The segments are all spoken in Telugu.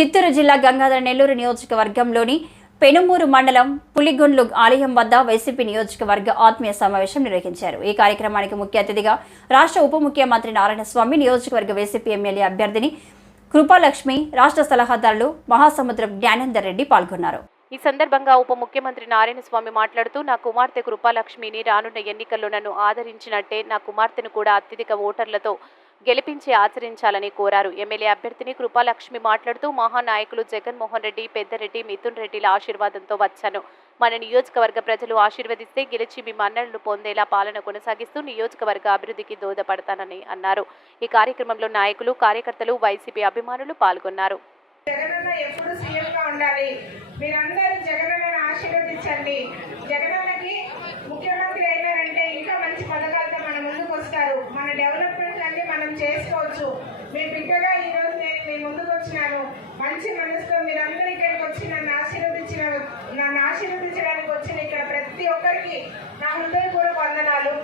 చిత్తూరు జిల్లా గంగాధర నెల్లూరు నియోజకవర్గంలోని పెనుమూరు మండలం పులిగొండ్లు ఆలయం వద్ద వైసీపీ నియోజకవర్గ ఆత్మీయ సమావేశం నిర్వహించారు. ఈ కార్యక్రమానికి ముఖ్య అతిథిగా రాష్ట్ర ఉప ముఖ్యమంత్రి నారాయణస్వామి నియోజకవర్గ వైసీపీ ఎమ్మెల్యే అభ్యర్థిని కృపాలక్ష్మి రాష్ట్ర సలహాదారులు మహాసముద్రం జ్ఞానేందర్ రెడ్డి పాల్గొన్నారు. ఈ సందర్భంగా ఉప ముఖ్యమంత్రి నారాయణస్వామి మాట్లాడుతూ నా కుమార్తె కృపాలక్ష్మిని రానున్న ఎన్నికల్లో నన్ను ఆదరించినట్టే నా కుమార్తెను కూడా అత్యధిక ఓటర్లతో గెలిపించి ఆచరించాలని కోరారు. ఎమ్మెల్యే అభ్యర్థిని కృపాలక్ష్మి మాట్లాడుతూ మహానాయకులు జగన్మోహన్ రెడ్డి పెద్దరెడ్డి మిథున్ రెడ్డిల ఆశీర్వాదంతో వచ్చాను. మన నియోజకవర్గ ప్రజలు ఆశీర్వదిస్తే గెలిచి మీ మన్ననలు పొందేలా పాలన కొనసాగిస్తూ నియోజకవర్గ అభివృద్ధికి దోహదపడతానని అన్నారు. ఈ కార్యక్రమంలో నాయకులు కార్యకర్తలు వైసీపీ అభిమానులు పాల్గొన్నారు. ఎప్పుడు ఉండాలి? మీరందరూ జగనన్నను ఆశీర్వదించండి. జగనన్నకి ముఖ్యమంత్రి అయినారంటే ఇంకా మంచి పథకాలతో మన ముందుకు వస్తారు మన డెవలప్మెంట్ అన్ని మనం చేసుకోవచ్చు. మీ బిడ్డగా ఈ రోజు నేను మీ ముందుకు వచ్చినాను. మంచి మనసుతో మీరందరూ ఇక్కడికి వచ్చి నన్ను ఆశీర్వదించిన నన్ను ఆశీర్వదించడానికి వచ్చిన ఇక్కడ ప్రతి ఒక్కరికి నా హృదయపూర్వక వందనాలు.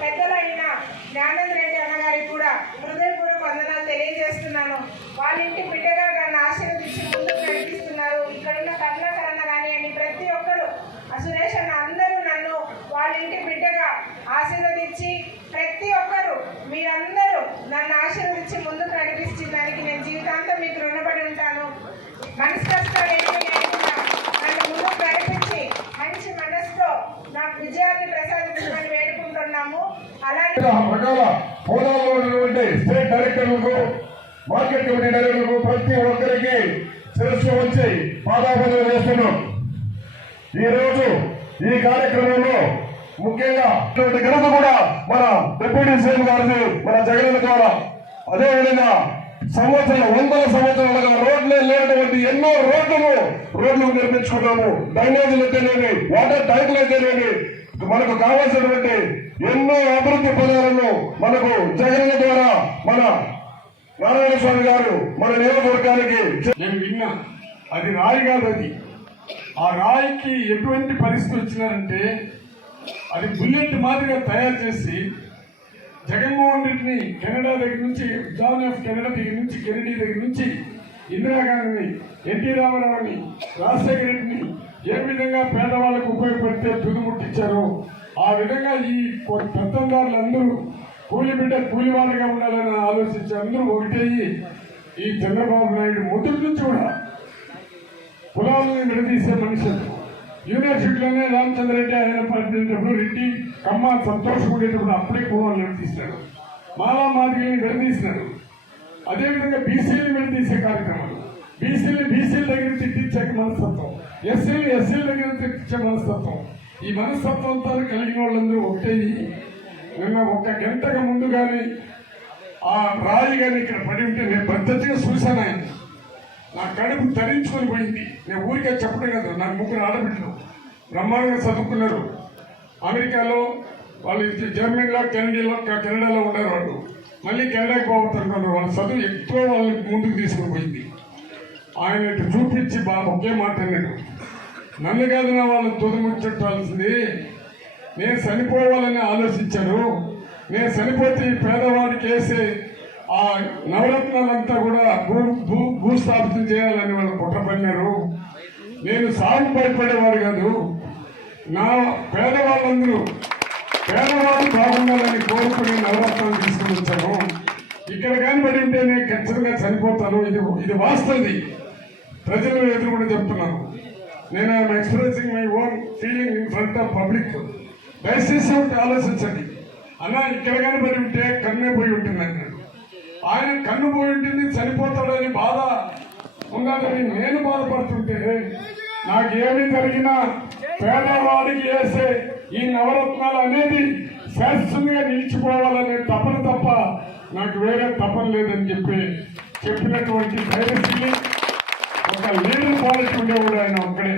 పెద్దలైన జ్ఞానేంద్ర రెడ్డి అన్నగారికి కూడా హృదయపూర్వక వందనాలు తెలియజేస్తున్నాను. వాళ్ళ ఇంటి బిడ్డగా నన్ను ఆశీర్వదించి ముందుకు నడిపిస్తున్నారు. ఇక్కడున్న కరుణాకర్ అన్న కానివ్వండి ప్రతి ఒక్కరు ఆ సురేష్ అన్న అందరూ నన్ను వాళ్ళ ఇంటి బిడ్డగా ఆశీర్వదించి ప్రతి ఒక్కరు మీరందరూ నన్ను ఆశీర్వదించి ముందుకు నడిపించిన దానికి నేను జీవితాంతం మీకు రుణపడి ఉంటాను. మనసు కష్టాలు ఏమీ లేకుండా నన్ను ముందుకు నడిపించి మంచి మనసుతో నాకు విజయాన్ని ప్రసాదించమని వేడుకుంటున్నాము. అలాగే హోదాలో ఉన్నటువంటి స్టేట్ డైరెక్టర్లకు మార్కెట్ కమిటీ డైరెక్టర్లకు ప్రతి ఒక్కరికి శిరస్సు వచ్చి పాదాపదలు చేస్తున్నాం. ఈ రోజు ఈ కార్యక్రమంలో ముఖ్యంగా ఘనత కూడా మన డిప్యూటీ సీఎం గారిది మన జగన్ ద్వారా. అదే విధంగా సంవత్సరాలు వందల సంవత్సరాలుగా రోడ్లే లేనటువంటి ఎన్నో రోడ్లను రోడ్లు నిర్మించుకున్నాము డ్రైనేజీలు అయితేనేమి వాటర్ ట్యాంకులు అయితేనేమి మనకు కావాల్సినటువంటి ఎన్నో అభివృద్ధి పదాలను మనకు జగన్ ద్వారా మన నారాయణ స్వామి గారు మన నియోజకవర్గానికి నేను విన్నా. అది రాయి కాదు అది. ఆ రాయికి ఎటువంటి పరిస్థితి వచ్చినారంటే అది బుల్లెట్ మాదిరిగా తయారు చేసి జగన్మోహన్ రెడ్డిని కెనడా దగ్గర నుంచి జాన్ ఆఫ్ కెనడా దగ్గర నుంచి కెనడీ దగ్గర నుంచి ఇందిరాగాంధీని ఎన్టీ రామారావుని రాజశేఖర రెడ్డిని ఏ విధంగా పేదవాళ్ళకు ఉపయోగపడితే తుదిముట్టించారో ఆ విధంగా ఈ కొ- పెత్తందారులందరూ కూలి బిడ్డ కూలివాళ్ళగా ఉండాలని ఆలోచించి అందరూ ఒకటయ్యి ఈ చంద్రబాబు నాయుడు మొదటి నుంచి కూడా కులాలను విడదీసే మనుషులు యూనివర్సిటీలోనే రామచంద్రరెడ్డి ఆయన పనిచేసేటప్పుడు రెడ్డి కమ్మ సంతోష్ ఉండేటప్పుడు అప్పుడే కులాలను విడదీసినాడు మాలా మాదిరిని విడదీసినాడు అదేవిధంగా బీసీలు విడదీసే కార్యక్రమాలు. బీసీలు బీసీల దగ్గర తిట్టించే మనస్తత్వం. ఎస్సీలు ఎస్సీల దగ్గర తిట్టించే మనస్తత్వం. ఈ మనస్తత్వంతో కలిగిన వాళ్ళందరూ ఒకటే. నిన్న ఒక గంటకు ముందు కానీ ఆ రాయి కానీ ఇక్కడ పడి ఉంటే నేను పద్ధతిగా చూశాను ఆయన నా కడుపు తరించుకొని పోయింది. నేను ఊరికే చెప్పడం కాదు. నాకు ముగ్గురు ఆడబిడ్డలు. బ్రహ్మాండంగా చదువుకున్నారు. అమెరికాలో వాళ్ళు జర్మనీలో కెనడీలో కెనడాలో ఉన్నారు వాళ్ళు. మళ్ళీ కెనడాకి పోతున్నారు వాళ్ళ చదువు ఎక్కువ వాళ్ళని ముందుకు తీసుకుని పోయింది. ఆయన చూపించి బాగా ఒకే మాట అన్నాడు. నన్ను కాదు నా వాళ్ళని తుదముచ్చట్టాల్సింది నేను చనిపోవాలని ఆలోచించాను. నేను చనిపోతే ఈ పేదవాడికి వేసే ఆ నవరత్నాలంతా కూడా భూ భూ భూస్థాపితం చేయాలని వాళ్ళు కుట్రపడినారు. నేను సాగు భయపడేవాడు కాదు. నా పేదవాళ్ళందరూ పేదవాళ్ళు బాగుండాలని కోరుకుని నవరత్నాలు తీసుకుని వచ్చాను. ఇక్కడ కానీ ఉంటే నేను ఖచ్చితంగా చనిపోతాను. ఇది ఇది వాస్తుంది ప్రజలు కూడా చెప్తున్నాను నేను I'm expressing my own feeling in front of public. దయచేసి ఒకటి ఆలోచించండి. అన్న ఇక్కడ కానీ ఉంటే కన్నే పోయి ఉంటుంది అన్నాడు ఆయన కన్ను పోయింటుంది చనిపోతాడని బాధ. ఉన్నదని నేను బాధపడుతుంటే నాకేమి జరిగినా పేదవాడికి వేసే ఈ నవరత్నాలు అనేది శాశ్వతంగా నిలిచిపోవాలనే తపన తప్ప నాకు వేరే తపన లేదని చెప్పి చెప్పినటువంటి ధైర్యశీలి ఒక లీడర్ పాలిటీ ఉండేవాడు ఆయన ఒక్కడే.